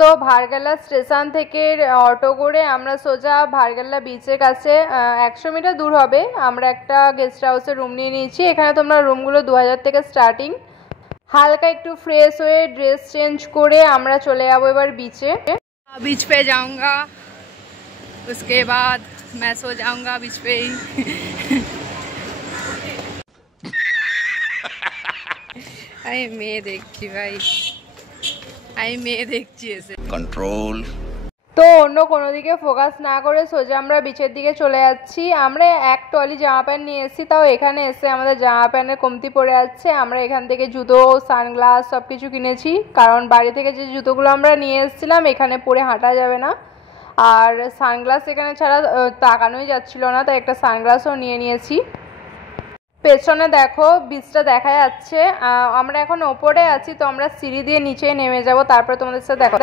তো ভারগালা স্টেশন থেকে অটো করে আমরা সোজা ভারগালা বিচের কাছে 100 মিটার দূর হবে আমরা একটা গেস্ট হাউসে রুম নিয়ে নিয়েছি। এখানে তোমরা রুমগুলো 2000 থেকে স্টার্টিং। হালকা একটু ফ্রেশ হয়ে ড্রেস চেঞ্জ করে আমরা চলে যাবো এবার বিচে। बीच पे जाऊंगा, उसके बाद मैं सो जाऊंगा बीच पे ही। अरे मैं देखती भाई, अरे मैं देखती ऐसे कंट्रोल। তো অন্য কোনো দিকে ফোকাস না করে সোজা আমরা বিচের দিকে চলে যাচ্ছি। আমরা এক ট্রলি জামা প্যান্ট নিয়ে এসেছি, তাও এখানে এসে আমাদের জামা প্যান্টের কমতি পড়ে যাচ্ছে। আমরা এখান থেকে জুতো, সানগ্লাস সব কিছু কিনেছি, কারণ বাড়ি থেকে যে জুতোগুলো আমরা নিয়ে এসেছিলাম এখানে পরে হাঁটা যাবে না, আর সানগ্লাস এখানে ছাড়া তাকানোই যাচ্ছিল না, তাই একটা সানগ্লাসও নিয়ে নিয়েছি। পেছনে দেখো বিচটা দেখা যাচ্ছে। আমরা এখন ওপরে আছি, তো আমরা সিঁড়ি দিয়ে নিচে নেমে যাব, তারপরে তোমাদের সাথে দেখা।